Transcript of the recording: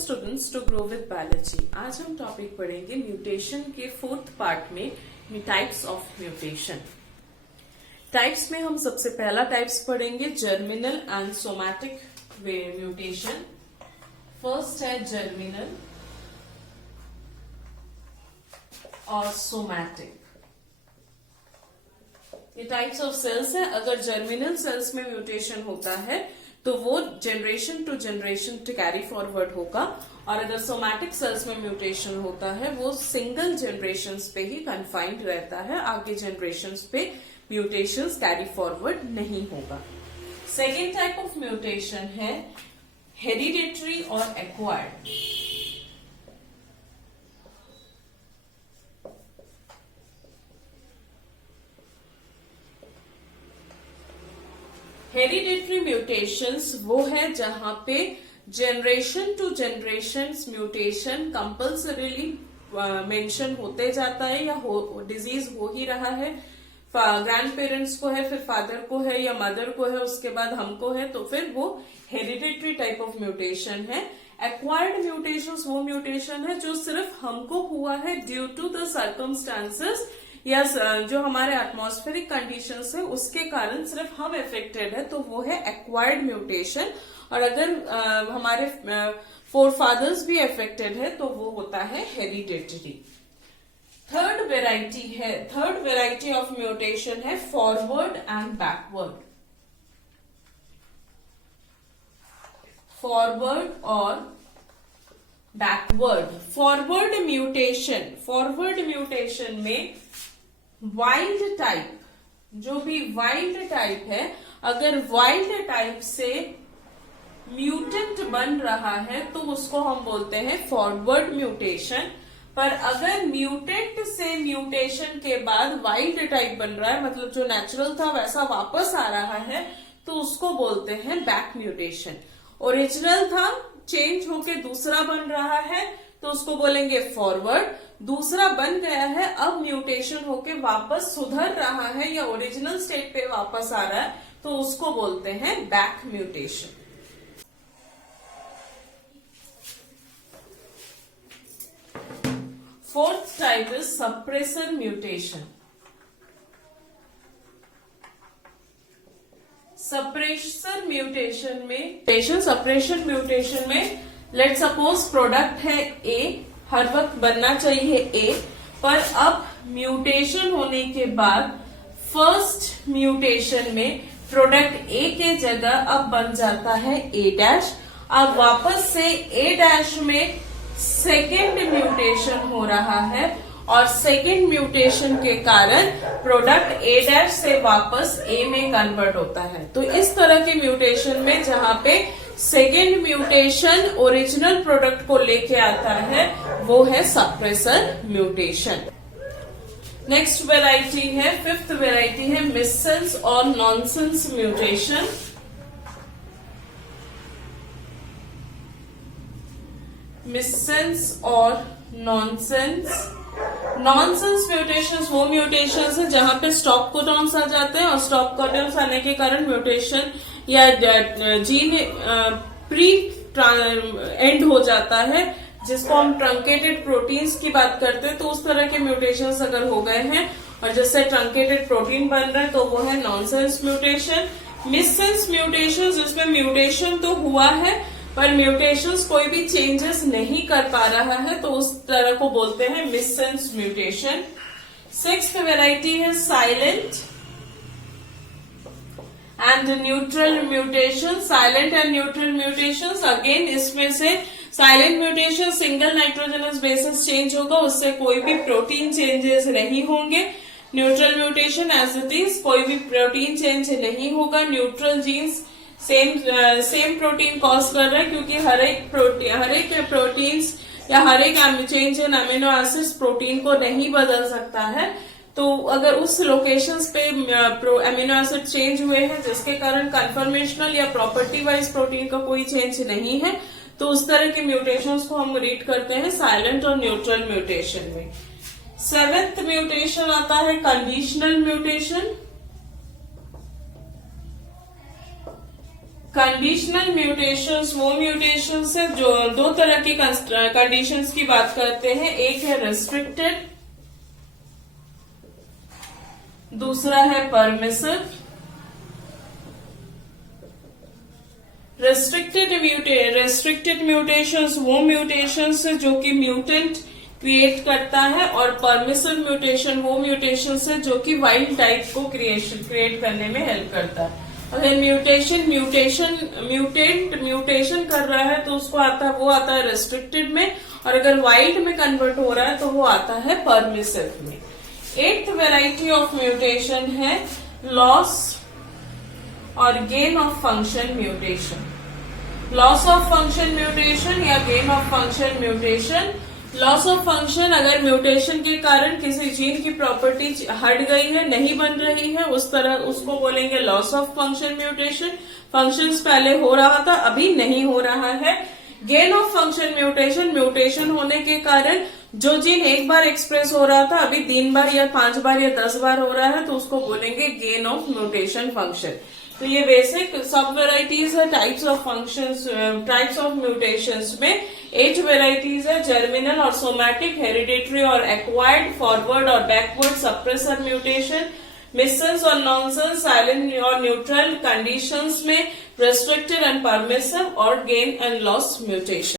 Students to grow with biology. आज हम topic पढ़ेंगे म्यूटेशन के फोर्थ पार्ट में टाइप्स ऑफ म्यूटेशन। टाइप्स में हम सबसे पहला टाइप्स पढ़ेंगे germinal and somatic mutation. First है जर्मिनल और सोमैटिक। ये टाइप्स ऑफ सेल्स है। अगर जर्मिनल सेल्स में म्यूटेशन होता है तो वो generation to generation carry forward होगा, और अगर सोमैटिक सेल्स में म्यूटेशन होता है वो सिंगल जनरेशन पे ही कन्फाइंड रहता है, आगे जनरेशन पे म्यूटेशंस कैरी फॉरवर्ड नहीं होगा। सेकेंड टाइप ऑफ म्यूटेशन है हेरिडिटरी और एक्वायर्ड। हेरिडिटरी म्यूटेशंस वो है जहां पे generation to generation mutation compulsorily mention होते जाता है, या डिजीज हो ही रहा है, ग्रैंड पेरेंट्स को है, फिर फादर को है या मदर को है, उसके बाद हमको है, तो फिर वो हेरिडिटरी टाइप ऑफ म्यूटेशन है। एक्वायर्ड म्यूटेशंस वो म्यूटेशन है जो सिर्फ हमको हुआ है ड्यू टू द सर्कमस्टांसेस या जो हमारे एटमॉस्फेरिक कंडीशंस है उसके कारण सिर्फ हम अफेक्टेड है, तो वो है एक्वायर्ड म्यूटेशन। और अगर हमारे फोर फादर्स भी अफेक्टेड है तो वो होता है hereditary. Third variety of mutation है फॉरवर्ड एंड बैकवर्ड। फॉरवर्ड और बैकवर्ड। फॉरवर्ड म्यूटेशन में वाइल्ड टाइप, जो भी वाइल्ड टाइप है, अगर वाइल्ड टाइप से म्यूटेंट बन रहा है तो उसको हम बोलते हैं फॉरवर्ड म्यूटेशन। पर अगर म्यूटेंट से म्यूटेशन के बाद वाइल्ड टाइप बन रहा है, मतलब जो नेचुरल था वैसा वापस आ रहा है, तो उसको बोलते हैं बैक म्यूटेशन। ओरिजिनल था, चेंज होके दूसरा बन रहा है तो उसको बोलेंगे फॉरवर्ड। दूसरा बन गया है, अब म्यूटेशन होके वापस सुधर रहा है या ओरिजिनल स्टेट पे वापस आ रहा है, तो उसको बोलते हैं back mutation. Fourth type is suppressor mutation. Suppression mutation में लेट सपोज प्रोडक्ट है ए, हर वक्त बनना चाहिए ए, पर अब म्यूटेशन होने के बाद फर्स्ट म्यूटेशन में प्रोडक्ट ए के जगह अब बन जाता है ए डैश। अब वापस से ए डैश में सेकेंड म्यूटेशन हो रहा है, और सेकेंड म्यूटेशन के कारण प्रोडक्ट ए डैश से वापस ए में कन्वर्ट होता है। तो इस तरह के म्यूटेशन में जहां पे सेकेंड म्यूटेशन ओरिजिनल प्रोडक्ट को लेके आता है वो है सप्रेसर म्यूटेशन। नेक्स्ट वेराइटी है, फिफ्थ वेराइटी है मिससेंस और नॉनसेंस म्यूटेशन। मिससेंस और नॉनसेंस म्यूटेशंस वो म्यूटेशंस है जहां पे स्टॉप कोडॉन्स आ जाते हैं, और स्टॉप कोडॉन्स आने के कारण म्यूटेशन या जीन प्री एंड हो जाता है, जिसको हम ट्रंकेटेड प्रोटीन्स की बात करते हैं। तो उस तरह के म्यूटेशंस अगर हो गए हैं और जिससे ट्रंकेटेड प्रोटीन बन रहा है तो वो है नॉनसेंस म्यूटेशन। मिससेंस म्यूटेशन जिसमें म्यूटेशन तो हुआ है पर म्यूटेशंस कोई भी चेंजेस नहीं कर पा रहा है, तो उस तरह को बोलते हैं मिससेंस म्यूटेशन। सिक्स्थ वेराइटी है silent and neutral mutation. Silent and neutral mutations, again इसमें से silent mutation single nitrogenous basis change होगा, उससे कोई भी प्रोटीन चेंजेस नहीं होंगे। Neutral mutation as it is, कोई भी प्रोटीन चेंज नहीं होगा। Neutral genes same protein cause कर रहा है, क्योंकि हर एक प्रोटीन्स या हर एक change in amino acids protein को नहीं बदल सकता है। तो अगर उस लोकेशंस पे अमीनो एसिड चेंज हुए हैं जिसके कारण कन्फर्मेशनल या प्रॉपर्टी वाइज प्रोटीन का कोई चेंज नहीं है, तो उस तरह के म्यूटेशंस को हम रीड करते हैं साइलेंट और न्यूट्रल म्यूटेशन में। सेवेंथ म्यूटेशन आता है कंडीशनल म्यूटेशन। कंडीशनल म्यूटेशंस वो म्यूटेशंस है जो दो तरह की कंडीशंस की बात करते हैं। एक है रेस्ट्रिक्टेड, दूसरा है परमिसिव। रेस्ट्रिक्टेड म्यूटेशंस वो म्यूटेशंस है जो कि म्यूटेंट क्रिएट करता है, और परमिसिव म्यूटेशन वो म्यूटेशंस है जो कि वाइल्ड टाइप को क्रिएट करने में हेल्प करता है। अगर म्यूटेशन कर रहा है तो वो आता है रेस्ट्रिक्टेड में, और अगर वाइल्ड में कन्वर्ट हो रहा है तो वो आता है परमिसिव में। 8th वेराइटी ऑफ म्यूटेशन है लॉस और gain of function mutation. Loss of function mutation या gain of function mutation. Loss of function, अगर म्यूटेशन के कारण किसी जीन की प्रॉपर्टी हट गई है, नहीं बन रही है, उस तरह उसको बोलेंगे loss of function mutation. Functions पहले हो रहा था, अभी नहीं हो रहा है। Gain of function mutation, mutation होने के कारण जो जीन एक बार एक्सप्रेस हो रहा था अभी 3 बार या 5 बार या 10 बार हो रहा है, तो उसको बोलेंगे गेन ऑफ म्यूटेशन फंक्शन। तो ये बेसिक सब वेराइटीज है types of functions, types of mutations में। 8 वेराइटीज है, जर्मिनल और सोमैटिक, हेरिडेटरी और एक्वायर्ड, फॉरवर्ड और बैकवर्ड सप्रेसर म्यूटेशन, मिसेंस और नॉनसेंस, साइलेंट और न्यूट्रल कंडीशंस में, रेस्ट्रिक्टेड एंड परमिसिव और गेन एंड लॉस म्यूटेशन।